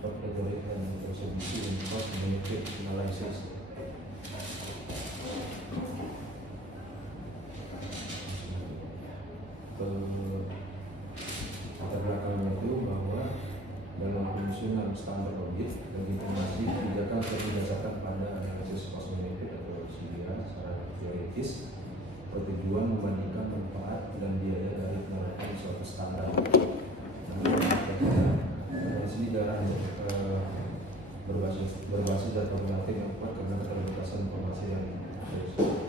of rhetoric and contribution in cost benefit analysis. Latar belakangnya itu bahwa dalam penyusunan standar audit legitimasi kebijakan berdasarkan pada analisis cost benefit atau CBA secara teoritis bertujuan membandingkan manfaat dan biaya dari penerapan suatu standar. Di sini dalam berbasis data relatif yang kuat karena keterbatasan informasi yang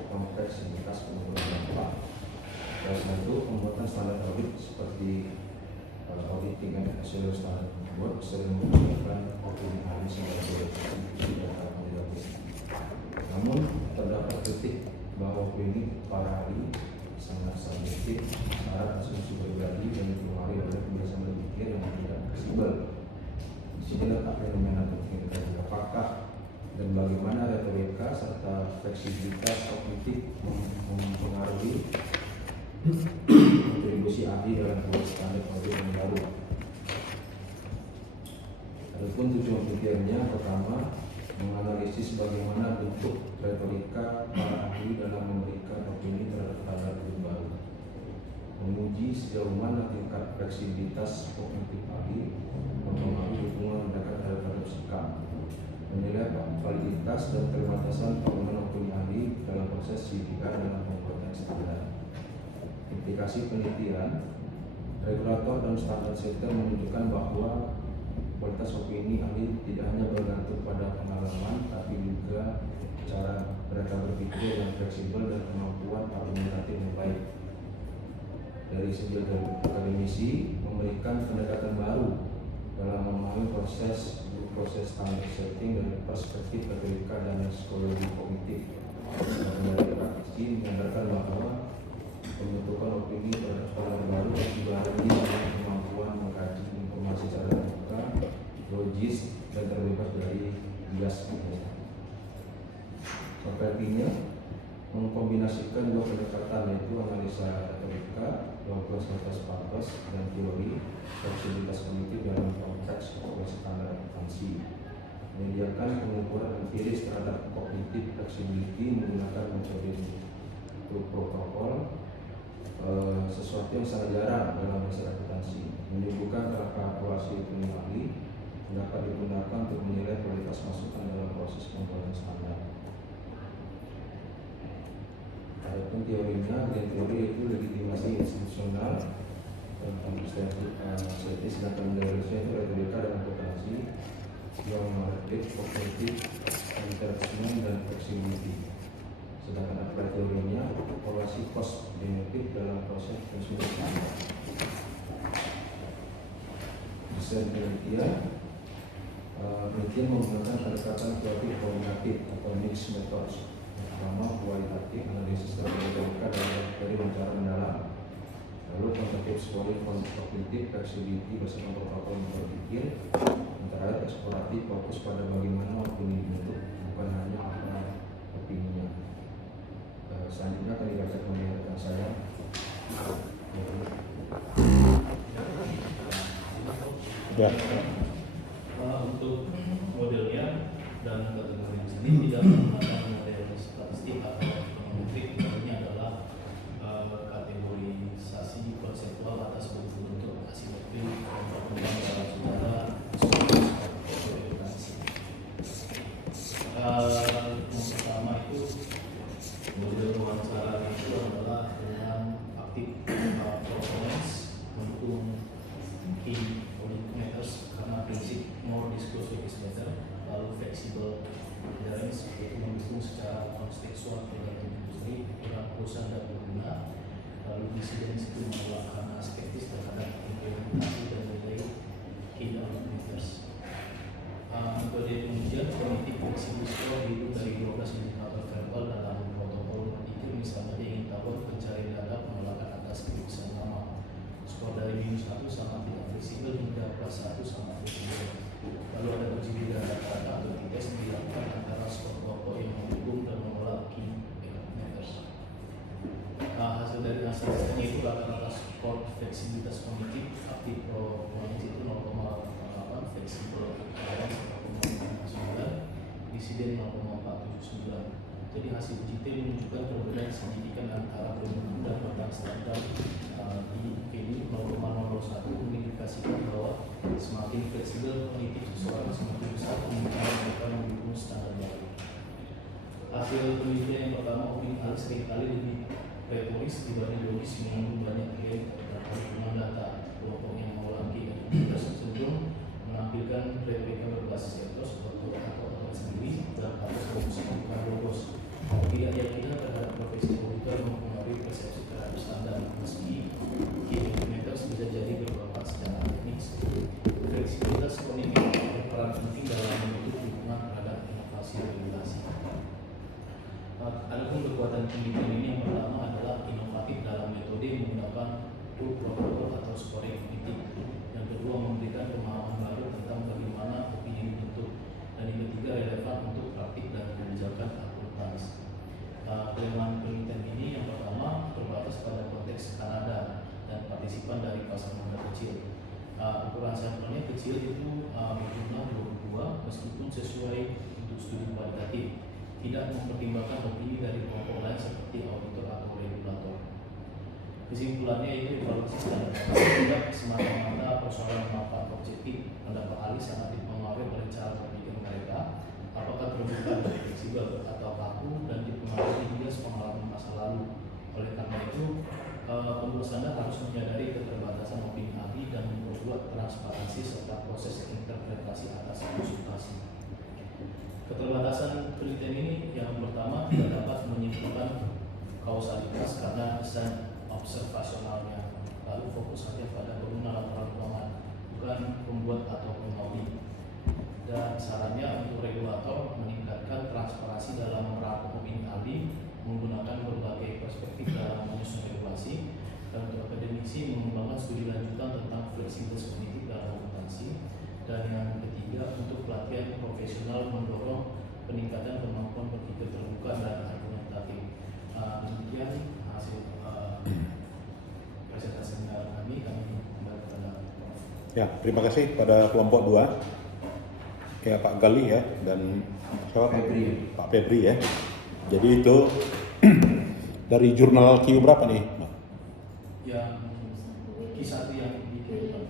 kompleksitas pengukuran dampak. Dan satu pembuatan standar audit seperti auditing and assurance standard board sering menggunakan opini ahli sebagai data penilaian. Namun terdapat kritik bahwa opini para ahli sangat subjektif, syarat asumsi pribadi dan dipengaruhi oleh kebiasaan berpikir yang tidak fleksibel. Di sini letak fenomena penting tadi, apakah dan bagaimana retorika serta fleksibilitas kognitif mempengaruhi kontribusi ahli dalam sebuah standar audit yang baru. Adapun tujuan pikirnya pertama menganalisis bagaimana bentuk retorika para ahli dalam memberikan opini terhadap standar audit baru, menguji sejauh mana tingkat fleksibilitas kognitif ahli mempengaruhi dukungan mereka terhadap sikap, menilai validitas dan keterbatasan penggunaan opini ahli dalam proses CBA dalam pembuatan standar. Implikasi penelitian, regulator dan standar setter menunjukkan bahwa kualitas opini ahli tidak hanya bergantung pada pengalaman, tapi juga cara mereka berpikir yang fleksibel dan kemampuan argumentatif yang baik. Dari segi akademisi, memberikan pendekatan baru dalam memahami proses standar setting dari perspektif retorika dan psikologi kognitif. Dari praktisi menyadarkan bahwa pembentukan opini terhadap standar baru dibarengi dengan kemampuan mengkaji informasi secara terbuka, logis, dan terbebas dari bias. Sepertinya mengkombinasikan dua pendekatan, yaitu analisa retorika, logos dan teori, fleksibilitas kognitif dalam konteks standar akuntansi, menyediakan pengukuran empiris terhadap kognitif flexibility menggunakan metode protokol, sesuatu yang sangat jarang dalam bahasa akuntansi, menyebutkan kalkulasi opini ahli dapat digunakan untuk menilai kualitas masukan dalam proses pembuatan standar. Adapun teorinya, teori itu legitimasi institusional tentang statis dan penjelasannya itu retorika dan akuntansi yang mengerti kognitif, interaction dan flexibility. Sedangkan applied teorinya evaluasi cost benefit dalam proses pensudutan. Desain penelitian menggunakan pendekatan kualitatif kombinatif atau mixed methods. Pertama, kualitatif analisis retorika dari cara mendalam. Lalu kuantitatif scoring kognitif flexibility berdasarkan protokol berpikir. Yang terakhir eksploratif fokus pada bagaimana opini dibentuk, bukan hanya apa opininya. Selanjutnya akan dibacakan oleh rekan saya. Ya. Untuk modelnya dan kategori di sini tidak menggunakan model statistik atau ekonometrik. Ini adalah kategorisasi konseptual atas bentuk asimetri pertumbuhan dalam saudara yang pertama itu model wawancara itu adalah dengan aktif performance mendukung key matters karena prinsip more disclosure is better. Lalu fleksibel adherence itu mendukung secara kontekstual tergantung industri, perusahaan dan pengguna. Lalu dissidence itu menolak karena skeptis terhadap implementasi dan nilai key matters. Metode pengujian kognitif fleksibel score dihitung dari 12 indikator verbal dalam protokol itu, misalnya dia ingin tahu pencarian data penolakan atas keputusan nama. Skor dari -1 sama tidak fleksibel hingga +1 sama fleksibel. Lalu ada uji bidang data atau tes dilakukan antara skor kelompok yang mendukung dan menolak key matters. Hasil dari hasil itu rata-rata skor fleksibilitas kognitif aktif performance itu 0,8 fleksibel Undang-Undang 9 Insiden 0,479. Jadi hasil uji T menunjukkan perbedaan signifikan antara pengguna dan batas standar di UKD 0,001 mengindikasikan bahwa semakin fleksibel kognitif seseorang, semakin besar kemungkinan mereka mendukung standar baru. Hasil penelitian yang pertama, opini ahli seringkali lebih retoris dibanding logis, mengandung banyak klaim terhadap perhitungan data. Kelompok yang mengulangi aktivitas cenderung menampilkan retorika berbasis etos atau sendiri dan harus bukan logos. Ketidakyakinan terhadap profesi auditor mempengaruhi persepsi terhadap standar, meski key indicators bisa jadi bermanfaat secara teknis. Fleksibilitas kognitif berperan penting dalam membentuk dukungan terhadap inovasi regulasi. Adapun kekuatan penelitian ini yang pertama adalah inovatif dalam metode menggunakan tool protokol atau scoring kognitif. Yang kedua, memberikan pemahaman baru tentang bagaimana opini dibentuk. Dan yang ketiga, relevan untuk praktik dan kebijakan akuntansi. Kelemahan penelitian ini yang pertama terbatas pada konteks Kanada dan partisipan dari pasar modal kecil. Ukuran sampelnya kecil itu berjumlah 22 meskipun sesuai untuk studi kualitatif, tidak mempertimbangkan opini dari kelompok lain seperti auditor atau regulator. Kesimpulannya itu evaluasi standar tidak semata-mata persoalan manfaat objektif. Pendapat ahli sangat dipengaruhi oleh cara berpikir mereka, apakah terbuka dan fleksibel atau kaku, dan dipengaruhi juga pengalaman masa lalu. Oleh karena itu, pembuat standar harus menyadari keterbatasan opini ahli dan memperkuat transparansi serta proses interpretasi atas konsultasi. Keterbatasan penelitian ini yang pertama, tidak dapat menyimpulkan kausalitas karena desain observasionalnya. Lalu fokus saja pada pengguna laporan keuangan, bukan pembuat atau pengaudit. Dan sarannya untuk regulator meningkatkan transparansi dalam merapat opini ahli menggunakan berbagai perspektif dalam menyusun regulasi, dan untuk akademisi mengembangkan studi lanjutan tentang fleksibilitas kognitif dalam akuntansi. Dan yang ketiga, untuk pelatihan profesional mendorong peningkatan kemampuan berpikir terbuka dan argumentatif. Demikian hasil presentasi kami kembali kepada Prof. Ya, terima kasih pada kelompok 2. Ya, Pak Gali ya, dan Pak Febri ya. Jadi itu dari jurnal Q berapa nih? Yang Q1 yang dikirimkan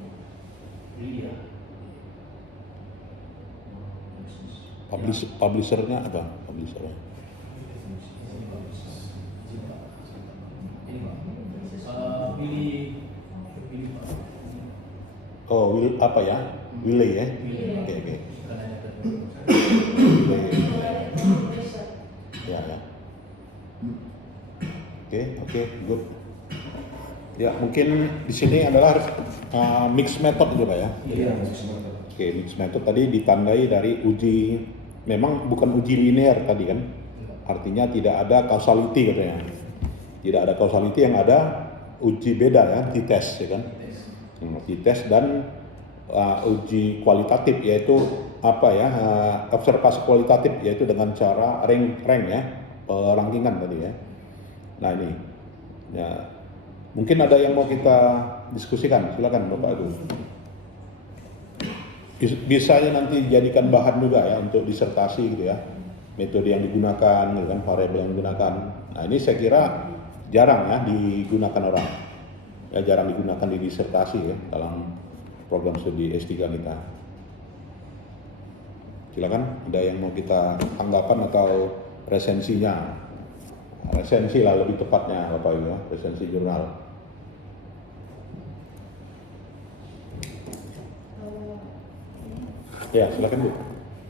Lilia. Publishernya apa? Publishernya? Oh, apa ya? Willy ya? Oke. Ya. Oke, good. Ya, mungkin di sini adalah mixed method gitu Pak ya? Iya, Oke, mixed method tadi ditandai dari uji, memang bukan uji linear tadi kan? Artinya tidak ada causality katanya. Tidak ada causality, yang ada uji beda ya, t-test ya kan? T-test dan uji kualitatif, yaitu apa ya, observasi kualitatif, yaitu dengan cara rank ya, perangkingan tadi ya. Nah ini ya, mungkin ada yang mau kita diskusikan, silakan Bapak Agus. Bisa nanti dijadikan bahan juga ya untuk disertasi gitu ya, metode yang digunakan gitu kan, variabel yang digunakan. Nah ini saya kira jarang ya digunakan orang ya, jarang digunakan di disertasi ya dalam program studi S3 kita. Silakan, ada yang mau kita tanggapan atau resensinya? Resensi lah lebih tepatnya Bapak Ibu, resensi jurnal. Ya, silakan Bu.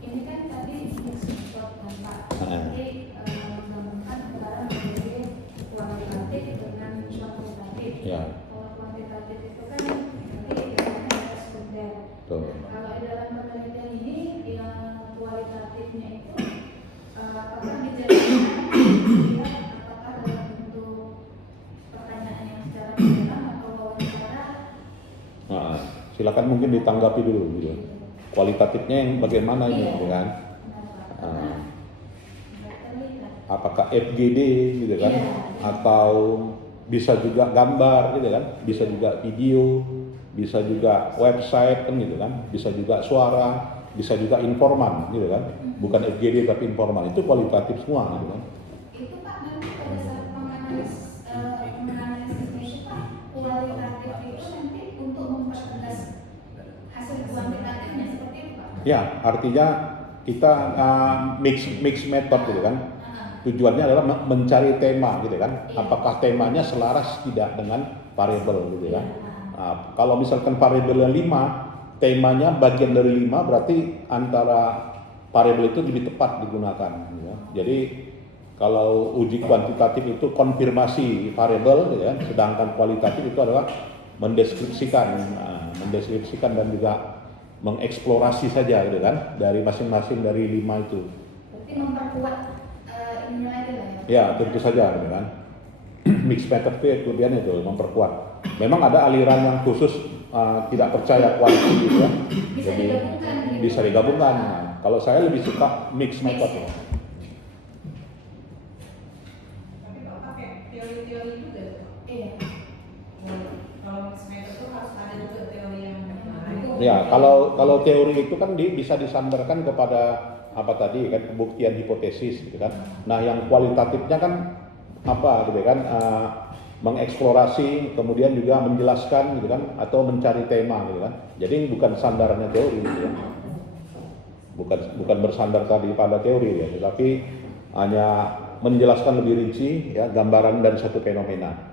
Ini kan tadi mixed kan Pak. Jadi menggabungkan antara metode kualitatif dengan kuantitatif. Ya. Kalau kuantitatif itu kan nanti biasanya ada sekunder. Tuh. Kalau dalam penelitian ini yang kualitatifnya itu apakah dijelaskan apakah dalam bentuk pertanyaan yang secara mendalam atau wawancara? Nah, silakan mungkin ditanggapi dulu gitu. Kualitatifnya yang bagaimana ini gitu kan? Apakah FGD gitu kan? Iya. Atau bisa juga gambar gitu kan? Bisa juga video bisa juga website kan gitu kan, bisa juga suara, bisa juga informan gitu kan, bukan FGD tapi informan, itu kualitatif semua gitu kan. Itu Pak nanti pada saat menganalisis itu Pak, kualitatif itu nanti untuk mempertegas hasil kuantitatifnya seperti itu Pak? Ya, artinya kita mix method gitu kan. Tujuannya adalah mencari tema gitu kan. Apakah temanya selaras tidak dengan variabel gitu kan. Nah, kalau misalkan variabelnya 5, temanya bagian dari 5, berarti antara variabel itu lebih tepat digunakan gitu kan. Jadi kalau uji kuantitatif itu konfirmasi variabel gitu kan, sedangkan kualitatif itu adalah mendeskripsikan dan juga mengeksplorasi saja gitu kan dari masing-masing dari 5 itu. Berarti memperkuat ini lagi lah Ya, ya? tentu saja gitu kan. Mix method itu kelebihannya itu memperkuat. Memang ada aliran yang khusus tidak percaya kualitatif gitu ya. Bisa Jadi digabungkan gitu. bisa digabungkan. Nah, kalau saya lebih suka mix method ya. Tapi Pak pakai teori-teori juga tuh. Iya. Kalau mixed method itu harus ada juga teori yang Ya, kalau teori itu kan bisa disandarkan kepada apa tadi kan, pembuktian hipotesis gitu kan. Nah, yang kualitatifnya kan apa gitu kan, mengeksplorasi, kemudian juga menjelaskan gitu kan, atau mencari tema gitu kan. Jadi bukan sandarannya teori gitu ya. Bukan bersandar tadi pada teori ya, tetapi hanya menjelaskan lebih rinci ya gambaran dari satu fenomena.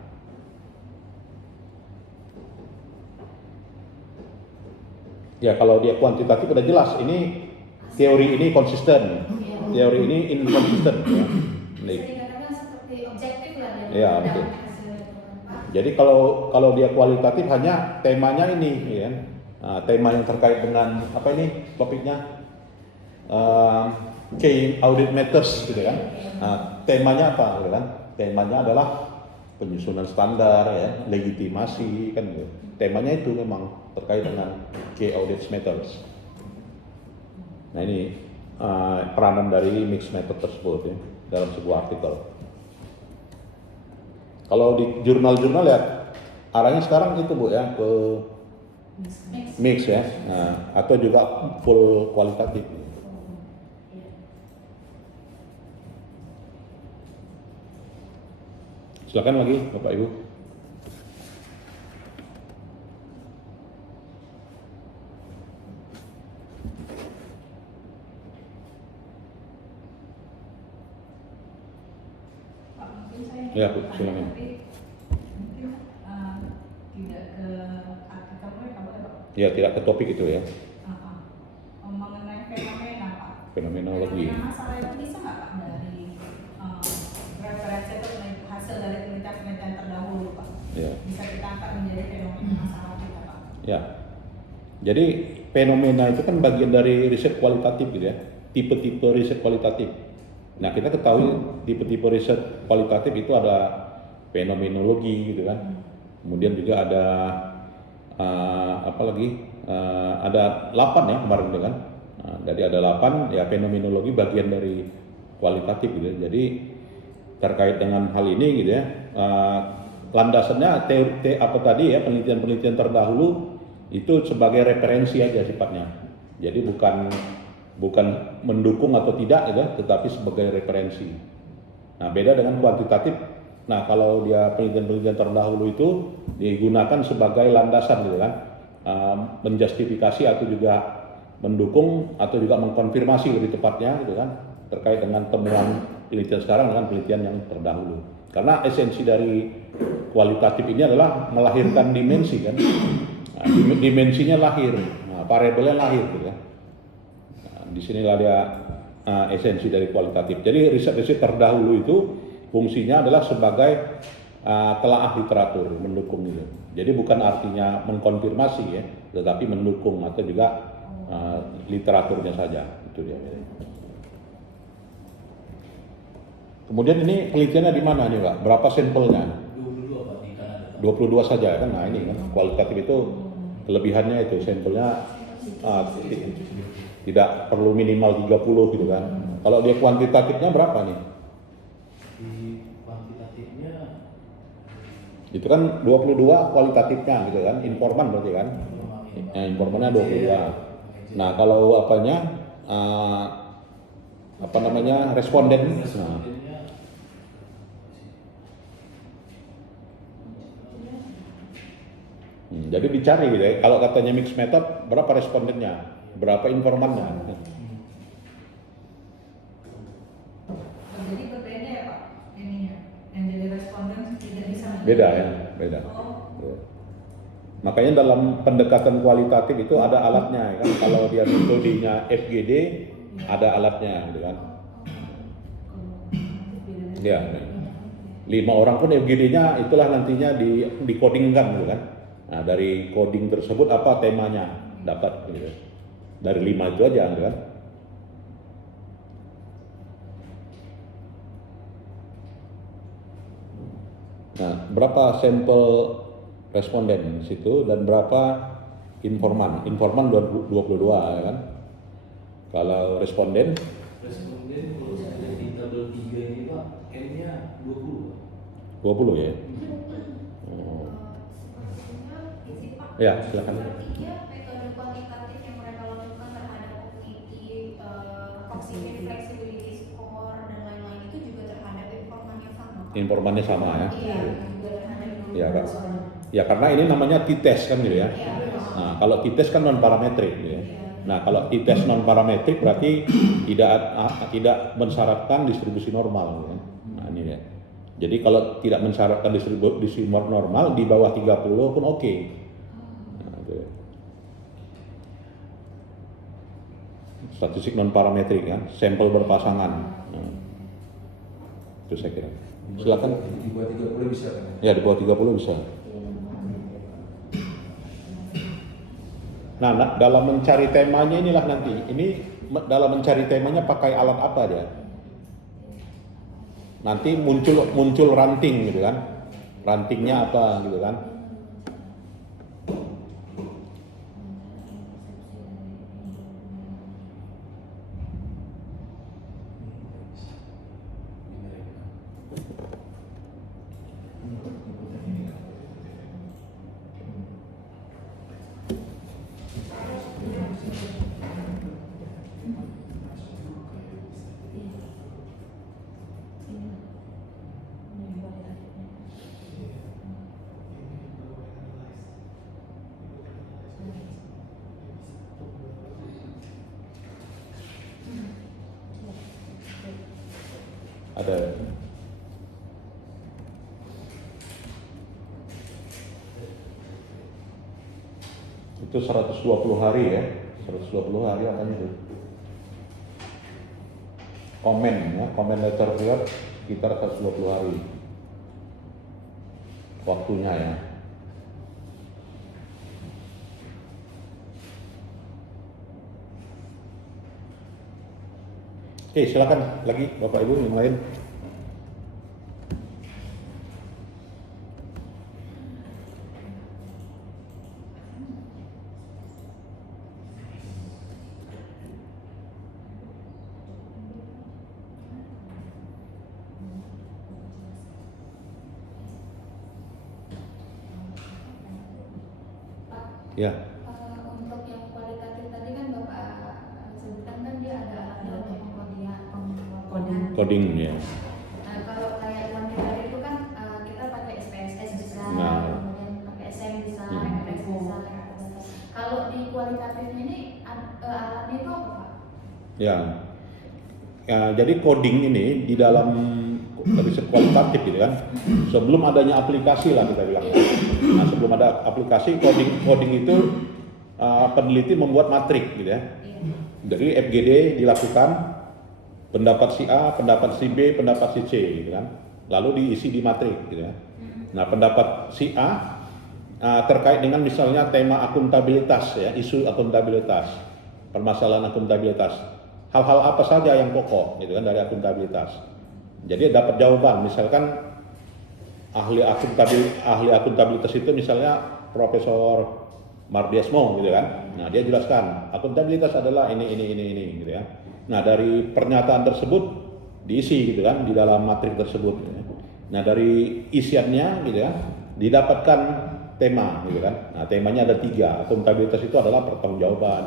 Ya, kalau dia kuantitatif udah jelas, ini teori ini konsisten, teori ini inconsistent ya. Bisa dikatakan seperti objektif lah dari Ya, betul. hasilnya itu kan Pak. Jadi kalau dia kualitatif hanya temanya ini ya. Nah, tema yang terkait dengan apa ini topiknya, key audit matters gitu kan. Nah, temanya apa gitu kan? Temanya adalah penyusunan standar ya, legitimasi kan gitu. Temanya itu memang terkait dengan key audit matters. Nah, ini peranan dari mix method tersebut ya dalam sebuah artikel. Kalau di jurnal-jurnal ya arahnya sekarang itu Bu ya ke mix ya, nah, atau juga full kualitatif. Silakan lagi Bapak Ibu. Pak, mungkin saya Ya, Bu, silakan. tapi mungkin tidak ke artikel mereka boleh Pak? Ya, tidak ke topik itu ya, Mengenai fenomena Pak. fenomenologi. Fenomena masalah itu bisa nggak Pak dari referensi atau hasil dari penelitian terdahulu Pak? Ya. Bisa kita angkat menjadi fenomena masalah kita Pak? Ya. Jadi fenomena itu kan bagian dari riset kualitatif gitu ya. Tipe-tipe riset kualitatif. Nah, kita ketahui tipe-tipe riset kualitatif itu ada fenomenologi gitu kan. Kemudian juga ada apa lagi? Ada 8 ya kemarin itu kan. Nah, jadi ada 8 ya, fenomenologi bagian dari kualitatif gitu ya. Jadi terkait dengan hal ini gitu ya. Landasannya teori apa tadi ya, penelitian-penelitian terdahulu itu sebagai referensi aja sifatnya. Jadi bukan mendukung atau tidak gitu, tetapi sebagai referensi. Nah, beda dengan kuantitatif. Nah, kalau dia penelitian-penelitian terdahulu itu digunakan sebagai landasan gitu kan, menjustifikasi atau juga mendukung atau juga mengkonfirmasi lebih tepatnya gitu kan, terkait dengan temuan penelitian sekarang dengan penelitian yang terdahulu. Karena esensi dari kualitatif ini adalah melahirkan dimensi kan. Nah, dimensinya lahir, nah, variabelnya lahir gitu kan. Nah, disinilah dia esensi dari kualitatif. Jadi riset-riset terdahulu itu fungsinya adalah sebagai telaah literatur, mendukung gitu. Jadi bukan artinya mengkonfirmasi ya, tetapi mendukung atau juga literaturnya saja. Itu dia. Kemudian ini penelitiannya di mana nih Pak? Berapa sampelnya? 22 Pak di Kanada. 22 saja kan. Nah, ini kan kualitatif itu kelebihannya itu sampelnya tidak perlu minimal 30 gitu kan. Kalau dia kuantitatifnya berapa nih? Di kuantitatifnya Itu kan 22 kualitatifnya gitu kan, informan berarti kan. Informannya 22. Nah, kalau responden. Nah, jadi dicari gitu ya. Kalau katanya mixed method, berapa respondennya, berapa informannya? Jadi berbeda ya Pak ininya, yang jadi responden tidak bisa Beda ya, beda. Makanya dalam pendekatan kualitatif itu ada alatnya ya kan. Kalau dia metodenya FGD, ada alatnya gitu kan. Ya, 5 orang pun FGD-nya itulah nantinya dikodingkan gitu kan. Nah, dari coding tersebut apa temanya dapat gitu. Dari 5 itu aja gitu kan. Nah, berapa sampel responden di situ dan berapa informan? Informan 22 ya kan. Kalau responden kalau saya lihat di tabel 3 ini Pak, N-nya 20. 20 ya. Sepertinya isi Pak. Ya, silakan. Sepertinya metode kuantitatif yang mereka lakukan terhadap cognitive, cognitive flexibility score dan lain-lain itu juga terhadap informan yang sama. Informannya sama ya. Iya, juga terhadap Iya, Kak. informan. Ya karena ini namanya t-test kan gitu ya. Iya. Nah, kalau t-test kan non parametrik gitu ya. Nah, kalau t-test non parametrik berarti tidak mensyaratkan distribusi normal gitu ya. Nah, ini ya. Jadi kalau tidak mensyaratkan distribusi normal di bawah 30 pun oke. Nah, itu ya. Statistik non parametrik ya, sampel berpasangan. Nah, itu saya kira. Silakan. Di bawah 30 bisa kan? Ya, di bawah 30 bisa. Nah, dalam mencari temanya inilah nanti. Ini dalam mencari temanya pakai alat apa dia? Nanti muncul ranting gitu kan. Rantingnya apa gitu kan. Ada. Itu 120 hari ya. 120 hari apanya itu? Komen ya, komen letter period sekitar 120 hari. Waktunya ya. Oke, silakan lagi Bapak Ibu yang lain. Ya, Untuk yang kualitatif tadi kan Bapak sebutkan kan dia ada alatnya untuk mengkoding. coding ya. Nah, kalau kayak kuantitatif itu kan kita pakai SPSS bisa, Nah. kemudian pakai SM bisa, Hmm. MPS bisa. Kalau di kualitatif ini alatnya itu apa Pak? Ya. Ya, jadi coding ini di dalam riset kualitatif gitu kan. Sebelum adanya aplikasi lah kita bilang. Nah, sebelum ada aplikasi coding itu peneliti membuat matrik gitu ya. Jadi FGD dilakukan, pendapat si A, pendapat si B, pendapat si C gitu kan. Lalu diisi di matrik gitu ya. Nah, pendapat si A terkait dengan misalnya tema akuntabilitas ya, isu akuntabilitas, permasalahan akuntabilitas. Hal-hal apa saja yang pokok gitu kan dari akuntabilitas. Jadi dapat jawaban, misalkan ahli akuntabilitas itu misalnya Profesor Mardiasmo gitu kan. Nah, dia jelaskan akuntabilitas adalah ini gitu ya. Nah, dari pernyataan tersebut diisi gitu kan di dalam matrik tersebut gitu ya. Nah, dari isiannya gitu ya. didapatkan tema, gitu kan. Nah, temanya ada 3. Akuntabilitas itu adalah pertanggungjawaban,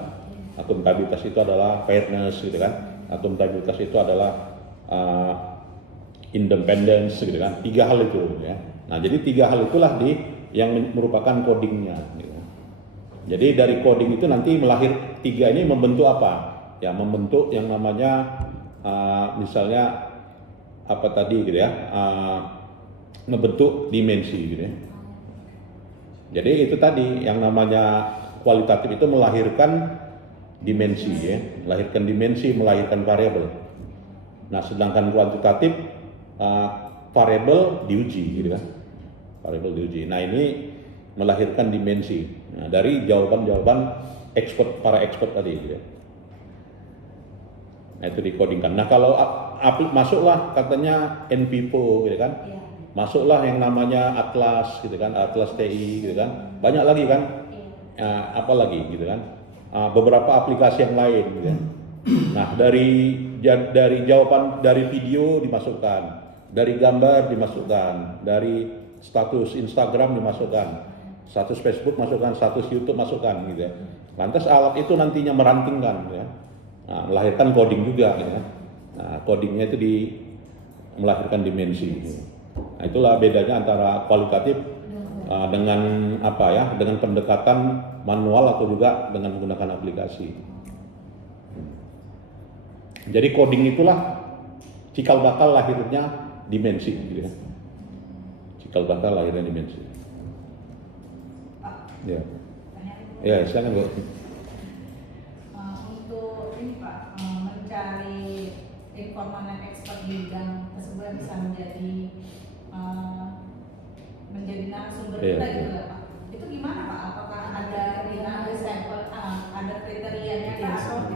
akuntabilitas itu adalah fairness, gitu kan. Akuntabilitas itu adalah independence, gitu kan. 3 hal itu, ya. Nah, jadi 3 hal itulah yang merupakan codingnya. Gitu. Jadi dari coding itu nanti 3 ini membentuk apa? Ya, membentuk yang namanya misalnya apa tadi, gitu ya, membentuk dimensi, gitu ya. Jadi itu tadi yang namanya kualitatif itu melahirkan dimensi, ya, melahirkan dimensi, melahirkan variabel. Nah, sedangkan kuantitatif variabel diuji, gitu kan, variabel diuji. Nah, ini melahirkan dimensi. Nah, dari jawaban-jawaban para expert tadi, gitu ya. Nah, itu dikodingkan. Nah, kalau masuklah katanya NPIPO, gitu kan. Iya. Masuklah yang namanya Atlas, gitu kan, Atlas TI, gitu kan. Banyak lagi kan. Apa lagi, gitu kan. Beberapa aplikasi yang lain, gitu kan. Nah, dari jawaban dari video dimasukkan, dari gambar dimasukkan, dari status Instagram dimasukkan, status Facebook masukkan, status YouTube masukkan, gitu ya. Lantas alat itu nantinya merantingkan, gitu ya. Nah, melahirkan coding juga, gitu ya. Nah, codingnya itu melahirkan dimensi. Gitu. Nah, itulah bedanya antara kualitatif dengan apa ya, dengan pendekatan manual atau juga dengan menggunakan aplikasi. Jadi coding itulah cikal bakal lahirnya dimensi, gitu ya. Cikal bakal lahirnya dimensi. Pak, Ya, tanya dulu. ya, silakan Bu. Untuk ini Pak, mencari informan dan expert di bidang tersebut bisa menjadi narasumber Iya, kita iya. gitu lah Pak. Itu gimana Pak? Apakah ada sampel, ada kriterianya Kak? Atau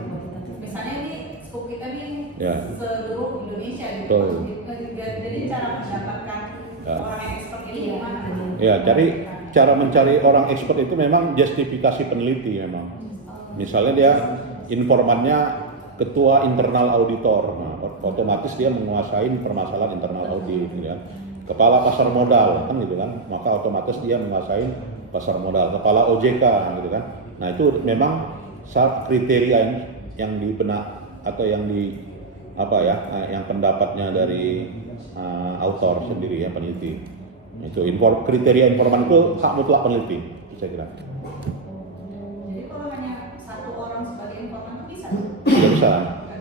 misalnya ini scope kita nih Ya. seluruh Indonesia gitu. Betul. Jadi cara mendapatkan Ya. orang yang expert ini gimana? Ya, cara mencari orang expert itu memang justifikasi peneliti memang. Misalnya dia informannya ketua internal auditor, nah, otomatis dia menguasai permasalahan internal audit, gitu kan. Kepala pasar modal, kan gitu kan, maka otomatis dia menguasai pasar modal. Kepala OJK, gitu kan. Nah, itu memang kriteria yang dibenak atau yang yang pendapatnya dari autor sendiri ya, peneliti. Itu kriteria informan itu hak mutlak peneliti, saya kira. Jadi kalau hanya satu orang sebagai informan itu bisa? Tidak bisa.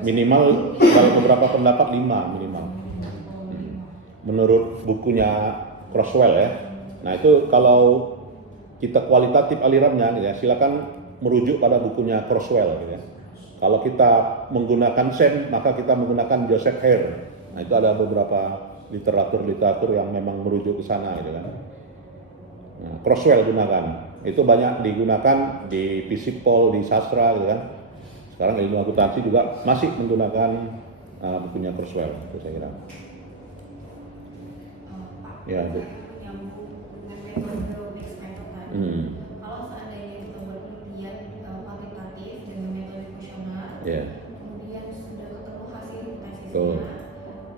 Minimal kalau beberapa pendapat 5 minimal. Menurut bukunya Crosswell ya. Nah, itu kalau kita kualitatif alirannya ya, silakan merujuk pada bukunya Crosswell, gitu ya. Kalau kita menggunakan SEM, maka kita menggunakan Joseph Hare. Nah, itu ada beberapa literatur yang memang merujuk ke sana, gitu kan. Nah, Crosswell gunakan. Itu banyak digunakan di Fisipol, di sastra, gitu kan. Sekarang ilmu akuntansi juga masih menggunakan bukunya Crosswell, itu saya kira. Ya, Bu. Nyambung dengan metode mixed method tadi. Kalau seandainya kita berpenelitian kuantitatif dengan metode kuesioner, Ya. kemudian sudah ketemu hasil tesisnya, Betul.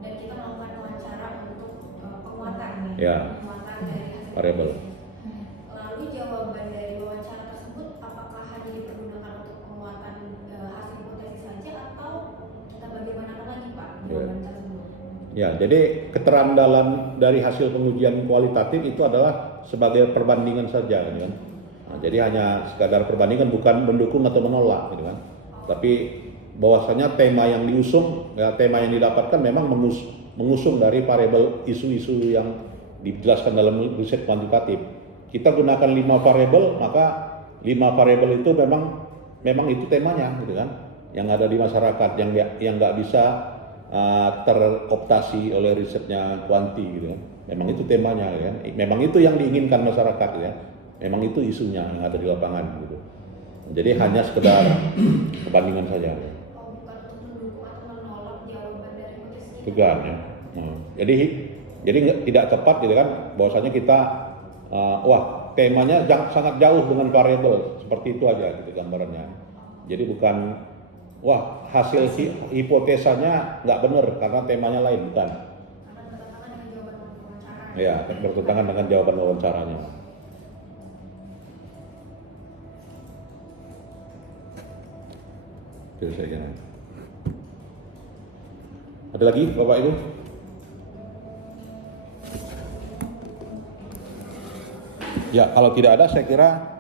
dan kita melakukan wawancara untuk penguatan Ya. penguatan dari hasil Variabel. tesisnya. Lalu jawaban dari wawancara tersebut apakah hanya dipergunakan untuk penguatan hasil hipotesis saja atau kita bagaimana lagi Pak jawaban tersebut? Ya, jadi keterandalan dari hasil pengujian kualitatif itu adalah sebagai perbandingan saja, gitu kan. Nah, jadi hanya sekadar perbandingan, bukan mendukung atau menolak, gitu kan. Tapi bahwasanya tema yang diusung, ya, tema yang didapatkan memang mengusung dari variabel isu-isu yang dijelaskan dalam riset kuantitatif. Kita gunakan 5 variabel, maka 5 variabel itu memang itu temanya, gitu kan. Yang ada di masyarakat yang nggak bisa teroptasi oleh risetnya kuanti, gitu kan. Memang itu temanya, kan. Memang itu yang diinginkan masyarakat, ya. Memang itu isunya yang ada di lapangan, gitu. Jadi hanya sekedar perbandingan saja. Oh, bukan untuk mendukung atau menolak jawaban dari hipotesis kita. Bukan, ya. Nah, jadi tidak tepat, gitu kan. Bahwasanya kita temanya sangat jauh dengan variabel, seperti itu aja, gitu gambarannya. Jadi bukan hasil hipotesanya nggak benar karena temanya lain, bukan. Karena bertentangan dengan jawaban wawancara. Ya, bertentangan dengan jawaban wawancaranya. Itu saya kira. Ada lagi Bapak Ibu? Ya, kalau tidak ada saya kira